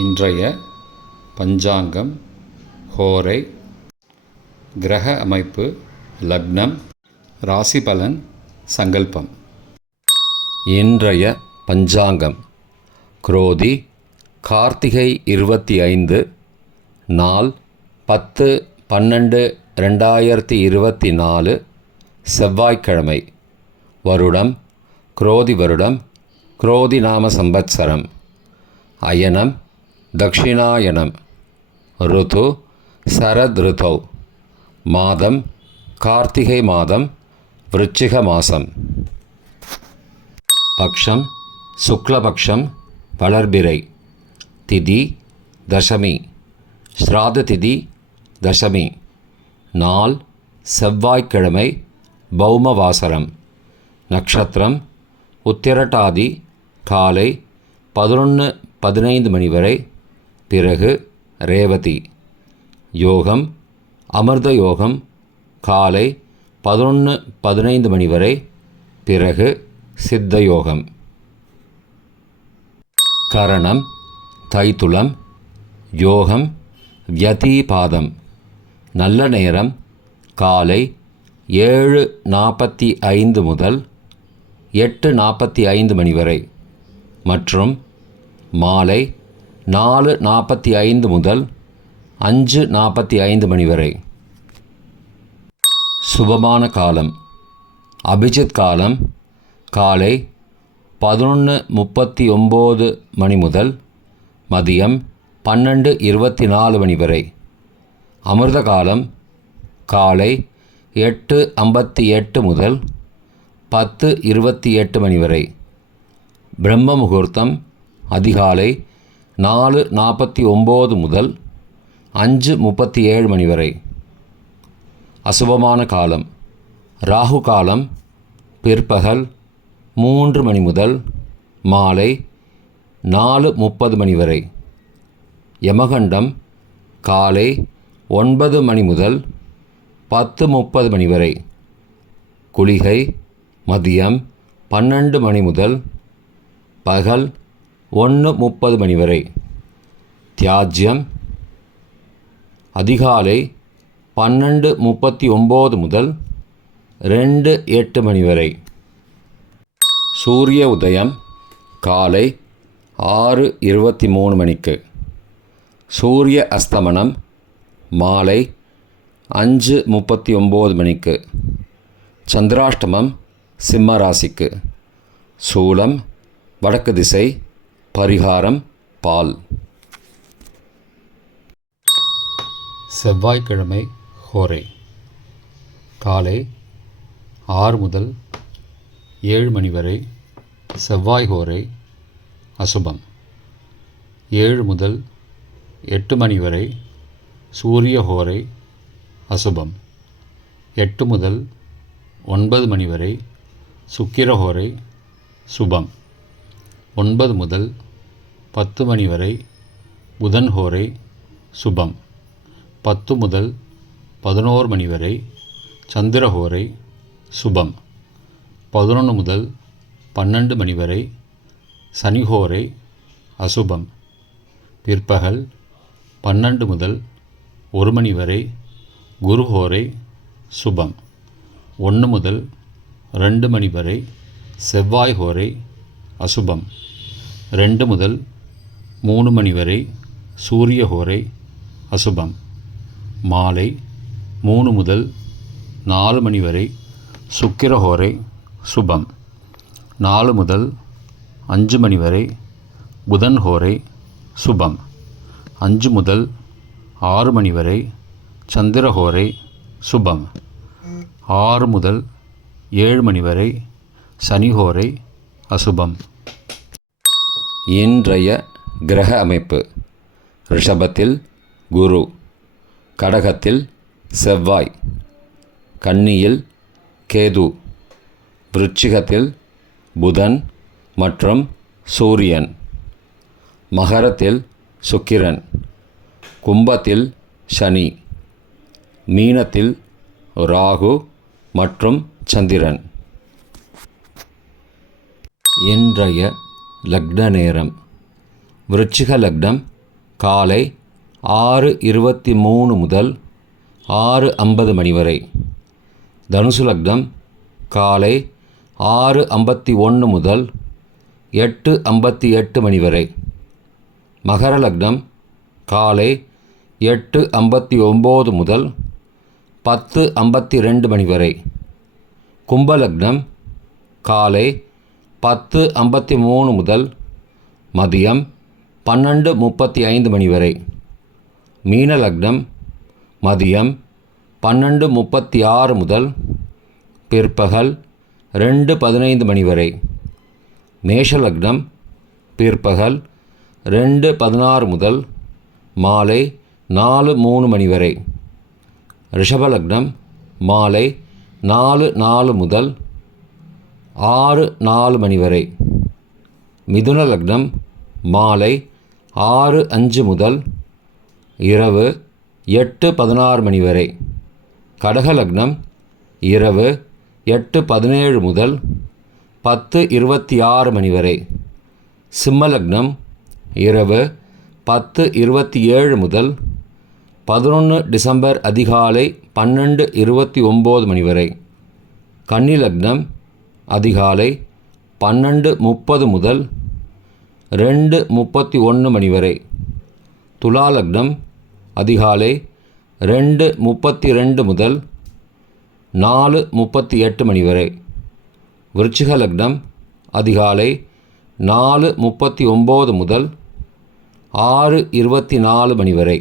இன்றைய பஞ்சாங்கம், ஹோரை, கிரக அமைப்பு, லக்னம், ராசி பலன், சங்கல்பம். இன்றைய பஞ்சாங்கம் குரோதி கார்த்திகை 25, நாள் 10/12/2024, செவ்வாய்க்கிழமை. வருடம் குரோதி வருடம், குரோதி நாம சம்பத்சரம். அயனம் தக்ஷிணாயனம். ருது சரத் ருதௌ. மாதம் கார்த்திகை மாதம், விருச்சிக மாதம். பக்ஷம் சுக்லபக்ஷம், வளர்பிறை. திதி தசமி, ஸ்ராத திதி தசமி. நாள் செவ்வாய்க்கிழமை, பௌமவாசரம். நட்சத்திரம் உத்திரட்டாதி, காலை 11:15 மணி வரை, பிறகு ரேவதி. யோகம் அமிர்த யோகம், காலை 11:15 மணி வரை, பிறகு சித்த யோகம். கரணம் தைத்துளம். யோகம் வியதிபாதம். நல்ல நேரம் காலை 7:45 முதல் 8:45 மணி வரை மற்றும் மாலை 4:45 முதல் 5:45 மணி வரை. சுபமான காலம் அபிஜித் காலம் காலை 11:39 மணி முதல் மதியம் 12:24 மணி வரை. அமிர்த காலம் காலை 8:58 முதல் 10:28 மணி வரை. பிரம்ம முகூர்த்தம் அதிகாலை 4:49 முதல் 5:37 மணி வரை. அசுபமான காலம் ராகு காலம் பிற்பகல் 3 மணி முதல் மாலை 4:30 மணி வரை. யமகண்டம் காலை 9 மணி முதல் 10:30 மணி வரை. குளிகை மதியம் 12 மணி முதல் பகல் 1:30 மணி வரை. தியாஜ்யம் அதிகாலை 12:39 முதல் 2:08 மணி வரை. சூரிய உதயம் காலை 6:23 மணிக்கு. சூரிய அஸ்தமனம் மாலை 5:39 மணிக்கு. சந்திராஷ்டமம் சிம்ம ராசிக்கு. சூலம் வடக்கு திசை. பரிகாரம் பால். செவ்வாய்க்கிழமை ஹோரை காலை 6 முதல் 7 மணி வரை செவ்வாய் ஹோரை அசுபம். 7 முதல் 8 மணி வரை சூரிய ஹோரை அசுபம். 8 முதல் 9 மணி வரை சுக்கிர ஹோரை சுபம். 9 முதல் 10 மணி வரை புதன் ஹோரை சுபம். 10 முதல் 11 மணி வரை சந்திர ஹோரை சுபம். 11 முதல் 12 மணி வரை சனி ஹோரை அசுபம். பிற்பகல் 12 முதல் 1 மணி வரை குரு ஹோரை சுபம். 1 முதல் 2 மணி வரை செவ்வாய் ஹோரை அசுபம். 2 முதல் 3 மணி வரை சூரிய ஹோரை அசுபம். மாலை 3 முதல் 4 மணி வரை சுக்கிர ஹோரை சுபம். 4 முதல் 5 மணி வரை புதன் ஹோரை சுபம். 5 முதல் 6 மணி வரை சந்திர ஹோரை சுபம். 6 முதல் 7 மணி வரை சனி ஹோரை அசுபம். இன்றைய கிரக அமைப்பு. ரிஷபத்தில் குரு, கடகத்தில் செவ்வாய், கன்னியில் கேது, விருச்சிகத்தில் புதன் மற்றும் சூரியன், மகரத்தில் சுக்கிரன், கும்பத்தில் சனி, மீனத்தில் ராகு மற்றும் சந்திரன். இன்றைய லக்ன நேரம். விருச்சிக லக்னம் காலை 6:23 முதல் 6:50 மணி வரை. தனுசு லக்னம் காலை 6:51 முதல் 8:58 மணி வரை. மகர லக்னம் காலை 8:59 முதல் 10:52 மணி வரை. கும்ப லக்னம் காலை 10:53 முதல் மதியம் 12:35 மணி வரை. மீன லக்னம் மதியம் 12:36 முதல் பிற்பகல் 2:15 மணி வரை. மேஷ லக்னம் பிற்பகல் 2:16 முதல் மாலை 4:03 மணி வரை. ரிஷப லக்னம் மாலை 4:04 முதல் 6:04 மணி வரை. மிதுன லக்னம் மாலை 6:05 முதல் இரவு 8:16 மணி வரை. கடக லக்னம் இரவு 8:17 முதல் 10:26 மணி வரை. சிம்ம லக்னம் இரவு 10:27 முதல் 11 டிசம்பர் அதிகாலை 12:29 மணி வரை. கன்னி லக்னம் அதிகாலை 12:30 முதல் 2:31 மணி வரை. துலா லக்னம் அதிகாலை 2:32 முதல் 4:38 மணி வரை. விருச்சிக லக்னம் அதிகாலை 4:39 முதல் 6:24 மணி வரை.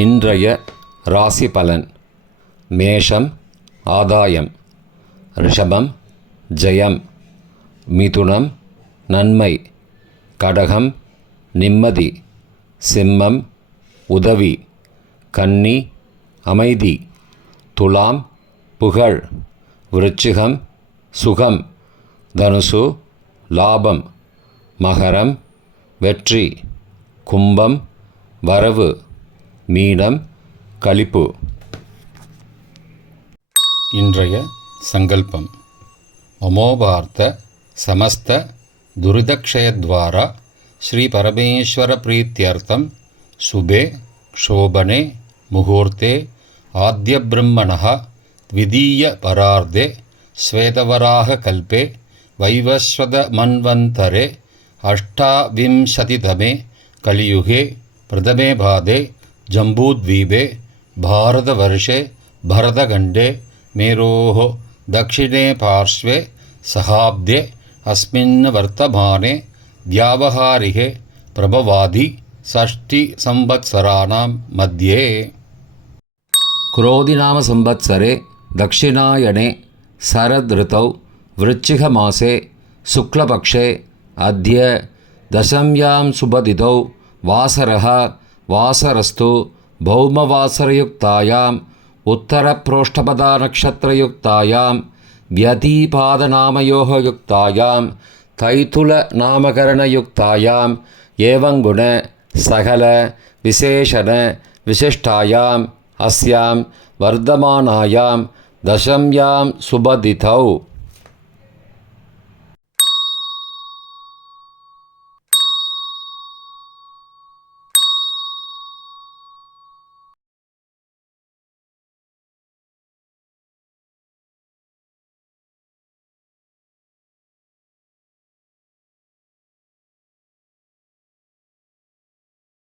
இன்றைய ராசி பலன். மேஷம் ஆதாயம், ரிஷபம் ஜெயம், மிதுனம் நன்மை, கடகம் நிம்மதி, சிம்மம் உதவி, கன்னி அமைதி, துலாம் புகழ், விருச்சிகம் சுகம், தனுசு லாபம், மகரம் வெற்றி, கும்பம் வரவு, மீனம் களிப்பு. இன்றைய சங்கல்பம். அமோபார்த்த சமஸ்த துரிதக்ஷயத்வாரா ஸ்ரீ பரமேஸ்வர பிரீத்யர்த்தம் சுபே க்ஷோபனே முகூர்த்தே ஆத்ய பிரம்மணः த்விதீய பரார்த்தே ஸ்வேதவராக கல்பே வைவஸ்வத மன்வந்தரே அஷ்டாவிம்சதிதமே கலியுகே பிரதமே பாதே ஜம்பூத்வீபே பாரதவர்ஷே பரதகண்டே மேரோः தக்ஷிணே பார்ஷ்வே சகாப்தே அஸ்மின் வர்த்தமானே வியாவஹாரிகே பிரபவாதி षष्टि संवत्सराणां मध्ये. क्रोधिनाम संवत्सरे दक्षिणायने शरद ऋतौ वृश्चिकमासे शुक्लपक्षे अद्य दशम्यां शुभतिथौ वासरः वासरस्तु भौमवासरयुक्तायाम् उत्तरप्रोष्ठपदानक्षत्रयुक्तायां व्यतीपादनामयोः युक्तायां तैतुलनामकरणयुक्तायाम् एवं गुण सकल विशेषण विशिष्टायाम् अस्यां वर्धमानायां दशम्यां शुभतिथौ